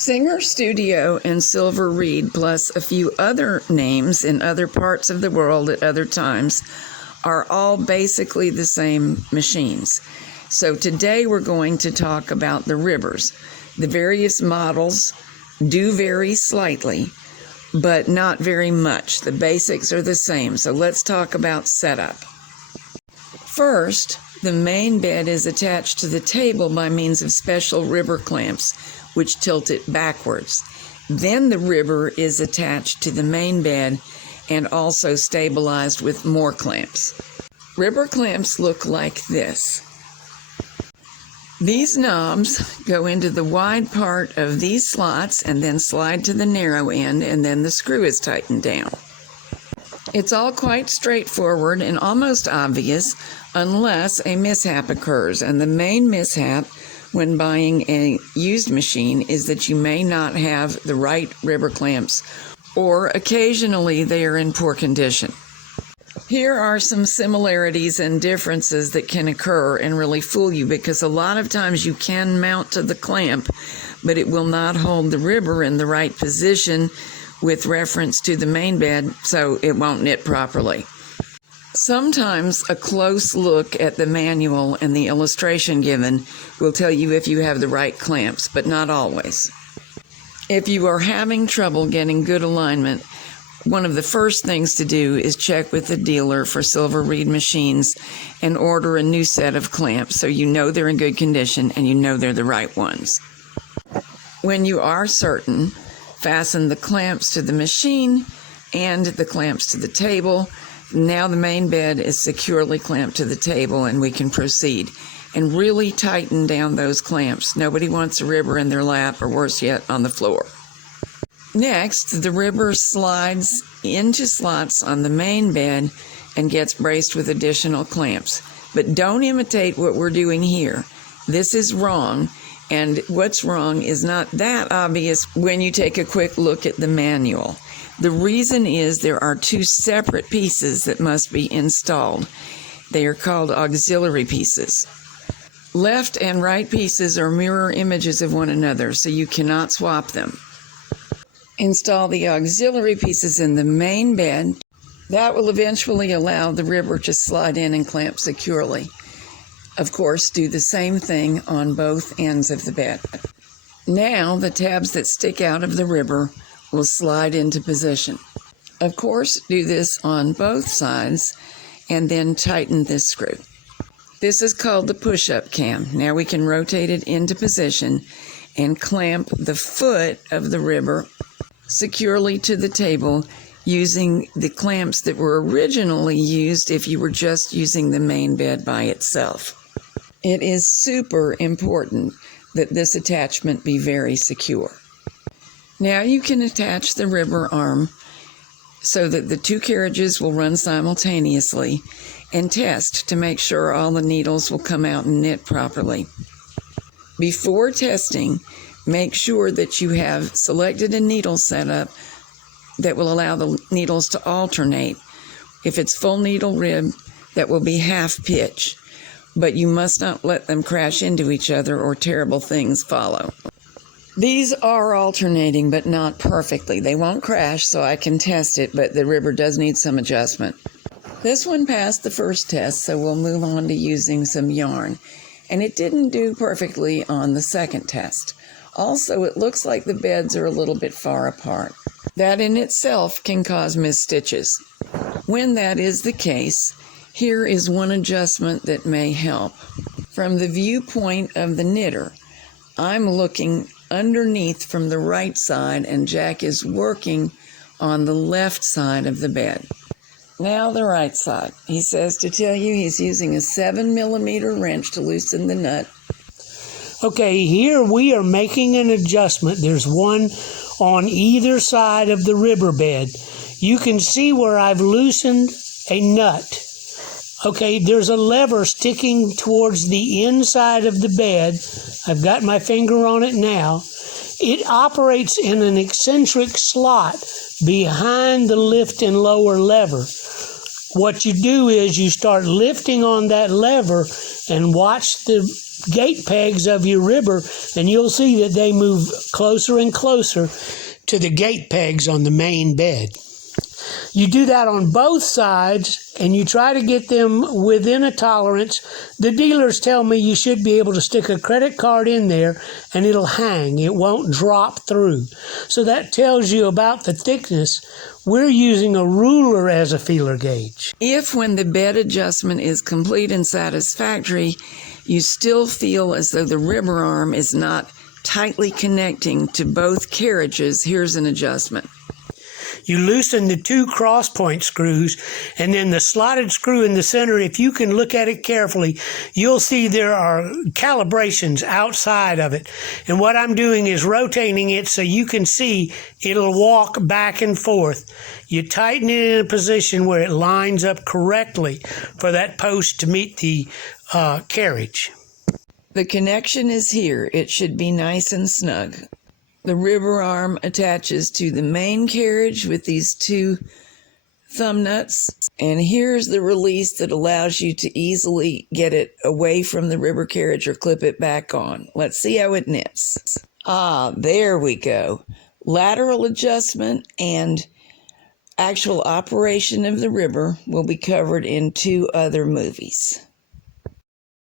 Singer Studio and Silver Reed, plus a few other names in other parts of the world at other times, are all basically the same machines. So today we're going to talk about the ribbers. The various models do vary slightly, but not very much. The basics are the same. So let's talk about setup. First, the main bed is attached to the table by means of special ribber clamps, which tilt it backwards. Then the ribber is attached to the main bed and also stabilized with more clamps. Ribber clamps look like this. These knobs go into the wide part of these slots and then slide to the narrow end, and then the screw is tightened down. It's all quite straightforward and almost obvious unless a mishap occurs, and the main mishap when buying a used machine is that you may not have the right ribber clamps, or occasionally they are in poor condition. Here are some similarities and differences that can occur and really fool you, because a lot of times you can mount to the clamp, but it will not hold the ribber in the right position with reference to the main bed, so it won't knit properly. Sometimes a close look at the manual and the illustration given will tell you if you have the right clamps, but not always. If you are having trouble getting good alignment, one of the first things to do is check with the dealer for Silver Reed machines and order a new set of clamps so you know they're in good condition and you know they're the right ones. When you are certain, fasten the clamps to the machine and the clamps to the table. Now the main bed is securely clamped to the table and we can proceed. And really tighten down those clamps. Nobody wants a ribber in their lap, or worse yet, on the floor. Next, the ribber slides into slots on the main bed and gets braced with additional clamps. But don't imitate what we're doing here. This is wrong, and what's wrong is not that obvious when you take a quick look at the manual. The reason is there are two separate pieces that must be installed. They are called auxiliary pieces. Left and right pieces are mirror images of one another, so you cannot swap them. Install the auxiliary pieces in the main bed. That will eventually allow the ribber to slide in and clamp securely. Of course, do the same thing on both ends of the bed. Now, the tabs that stick out of the ribber will slide into position. Of course, do this on both sides and then tighten this screw. This is called the push-up cam. Now we can rotate it into position and clamp the foot of the ribber securely to the table using the clamps that were originally used if you were just using the main bed by itself. It is super important that this attachment be very secure. Now you can attach the ribber arm so that the two carriages will run simultaneously, and test to make sure all the needles will come out and knit properly. Before testing, make sure that you have selected a needle setup that will allow the needles to alternate. If it's full needle rib, that will be half pitch, but you must not let them crash into each other or terrible things follow. These are alternating, but not perfectly. They won't crash, so I can test it, but the ribber does need some adjustment. This one passed the first test, so we'll move on to using some yarn. And it didn't do perfectly on the second test. Also, it looks like the beds are a little bit far apart. That in itself can cause misstitches. When that is the case, here is one adjustment that may help. From the viewpoint of the knitter, I'm looking underneath from the right side, and Jack is working on the left side of the bed. Now the right side. He says to tell you he's using a 7mm wrench to loosen the nut. Okay, here we are making an adjustment. There's one on either side of the ribber bed. You can see where I've loosened a nut. Okay, there's a lever sticking towards the inside of the bed. I've got my finger on it now. It operates in an eccentric slot behind the lift and lower lever. what you do is you start lifting on that lever and watch the gate pegs of your ribber, and you'll see that they move closer and closer to the gate pegs on the main bed. You do that on both sides, and you try to get them within a tolerance. The dealers tell me you should be able to stick a credit card in there, and it'll hang. It won't drop through. So that tells you about the thickness. We're using a ruler as a feeler gauge. If, when the bed adjustment is complete and satisfactory, you still feel as though the ribber arm is not tightly connecting to both carriages, here's an adjustment. You loosen the two cross point screws, and then the slotted screw in the center, if you can look at it carefully, you'll see there are calibrations outside of it. And what I'm doing is rotating it so you can see it'll walk back and forth. You tighten it in a position where it lines up correctly for that post to meet the carriage. The connection is here. It should be nice and snug. The ribber arm attaches to the main carriage with these two thumb nuts, and here's the release that allows you to easily get it away from the ribber carriage or clip it back on. Let's see how it knits. There we go. Lateral adjustment and actual operation of the ribber will be covered in 2 other movies.